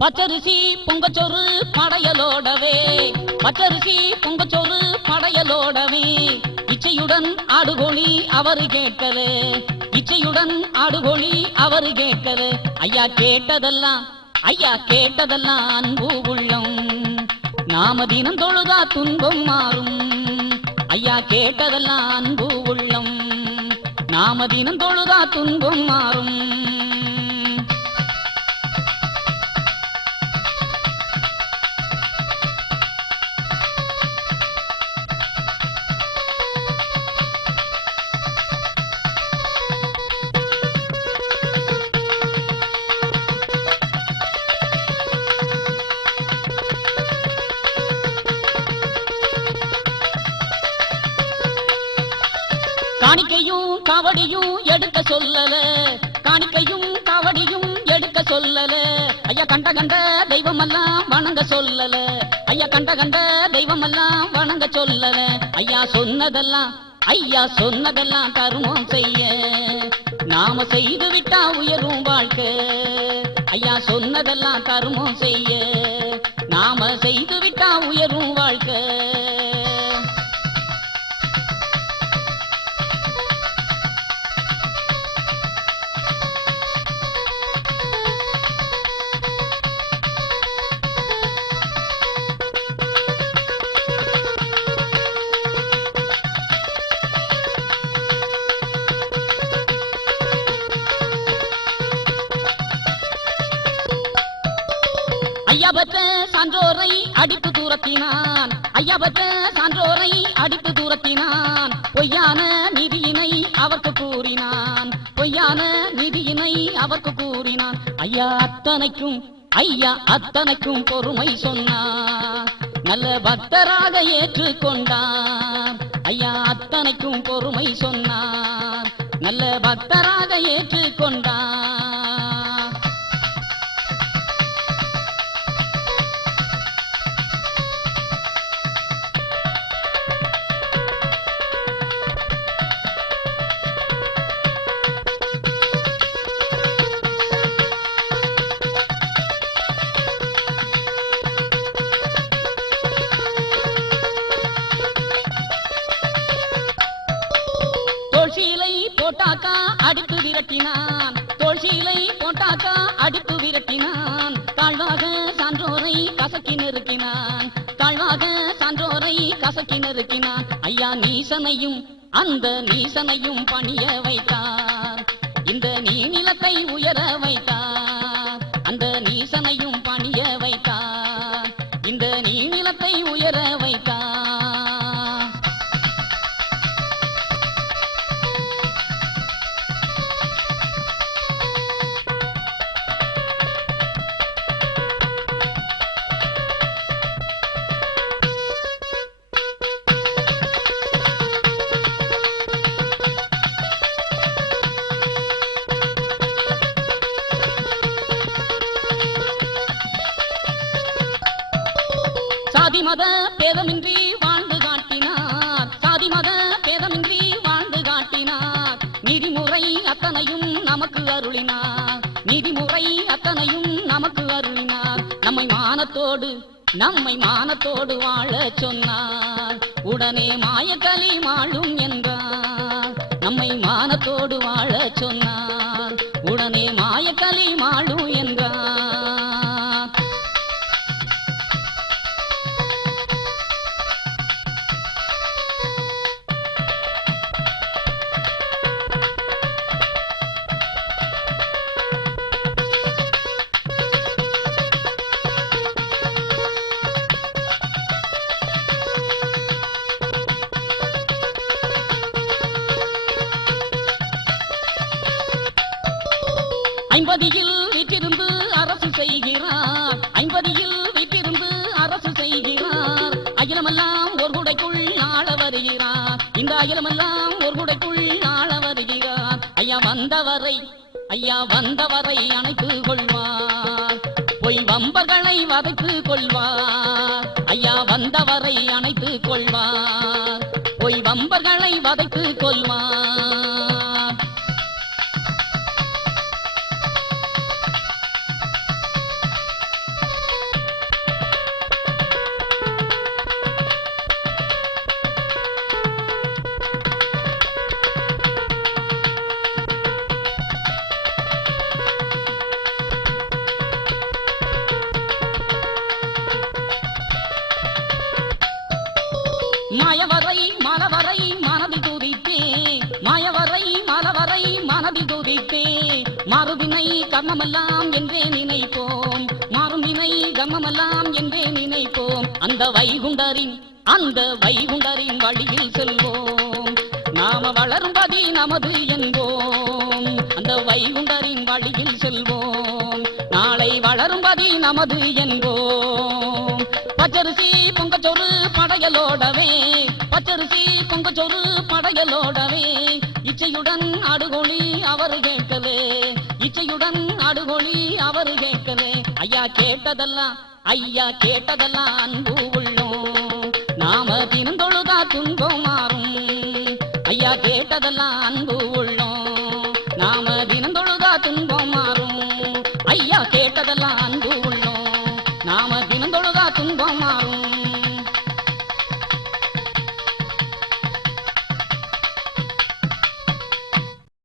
பச்சரிசி பொங்கச்சோறு படையலோடவே, பச்சரிசி பொங்கச்சோறு படையலோடவே, இச்சையுடன் ஆடுகோழி அவரு கேட்கல, இச்சையுடன் ஆடுகோழி அவரு கேட்கல. ஐயா கேட்டதெல்லாம், ஐயா கேட்டதெல்லாம் அன்பு உள்ளம், நாம தினம் தொழுதா துன்பம் மாறும். ஐயா கேட்டதெல்லாம் அன்பு உள்ளம், நாம தினம் தொழுதா துன்பம் மாறும். காணிக்கையும் காவடியும் எடுக்க சொல்லல, காணிக்கையும் காவடியும் எடுக்க சொல்லல. ஐயா கண்ட கண்ட தெய்வமெல்லாம் வணங்க சொல்லல, ஐயா கண்ட கண்ட தெய்வமெல்லாம் வணங்க சொல்லல. ஐயா சொன்னதெல்லாம், ஐயா சொன்னதெல்லாம் கருமம் செய்ய, நாம செய்து விட்டா உயரும் வாழ்க்கை. ஐயா சொன்னதெல்லாம் கருமம் செய்ய, நாம செய்து விட்டா உயரும் வாழ்க்கை. ஐயா பற்ற சான்றோரை அடித்து தூரத்தினான், ஐயா பற்ற சான்றோரை அடித்து தூரத்தினான். பொய்யான நிதியினை அவர்க்கு கூறினான், பொய்யான நிதியினை அவர்க்கு கூறினான். ஐயா அத்தனைக்கும், ஐயா அத்தனைக்கும் பொறுமை சொன்னான், நல்ல பக்தராக ஏற்றுக்கொண்டான். ஐயா அத்தனைக்கும் பொறுமை சொன்னான், நல்ல பக்தராக ஏற்றுக்கொண்டான். தோள்சீலை போட்டாக்கா அடித்து விரட்டினான், தோள்சீலை போட்டாக்கா அடித்து விரட்டினான். தாழ்வாக சான்றோரை கசக்கி நெருக்கினான், தாழ்வாக சான்றோரை கசக்கி நெருக்கினான். ஐயா நீசனையும் அந்த நீசனையும் பணிய வைத்தார், இந்த நீநிலத்தை உயர வைத்தார். அந்த நீசனையும் பணிய வைத்தார், இந்த நீநிலத்தை உயர வைத்தார். சாதி மத பேதமின்றி வாழ்ந்து காட்டினார், சாதி மத பேதமின்றி வாழ்ந்து காட்டினார். நீதிமுறை அத்தனையும் நமக்கு அருளினார், நீதிமுறை அத்தனையும் நமக்கு அருளினார். நம்மை மானத்தோடு, நம்மை மானத்தோடு வாழ சொன்னார், உடனே மாயக்கலி மாளும் என்றார். நம்மை மானத்தோடு வாழ சொன்னார், உடனே மாயக்கலி மாளும் என்றார். ஐம்பதியில் வீட்டிருந்து அரசு செய்கிறார், ஐம்பதியில் வீட்டிருந்து அரசு செய்கிறார். அகிலமெல்லாம் ஒரு குடைக்குள் ஆள வருகிறார், இந்த அகிலமெல்லாம் ஒரு குடைக்குள் ஆள வருகிறார். ஐயா வந்தவரை, ஐயா வந்தவரை அணைத்து கொள்வார், பொய் வம்பர்களை வதைத்து கொள்வார். ஐயா வந்தவரை அணைத்து கொள்வார், பொய் வம்பர்களை வதைத்து கொள்வார். கர்மமெல்லாம் என்றே நினைப்போம், மாறும் வினை கர்மமெல்லாம் என்றே நினைப்போம். அந்த வைகுண்டரின் வழியில் செல்வோம், நாம வளரும்படி நமது என்போம். அந்த வைகுண்டரின் வழியில் செல்வோம், நாளை வளரும்படி நமது என்போம். பச்சரிசி பொங்கச்சோறு படையலோடவே, பச்சரிசி பொங்கச்சோறு படையலோடவே, இச்சையுடன் அடுகொழி அவர் கேட்கலே, இச்சையுடன் அடுகொழி அவர் கேட்கலே. ஐயா கேட்டதெல்லாம் அன்பு உள்ளோம், நாம தினந்தொழுதா துன்பம் மாறும். ஐயா கேட்டதெல்லாம் அன்பு உள்ளோம்.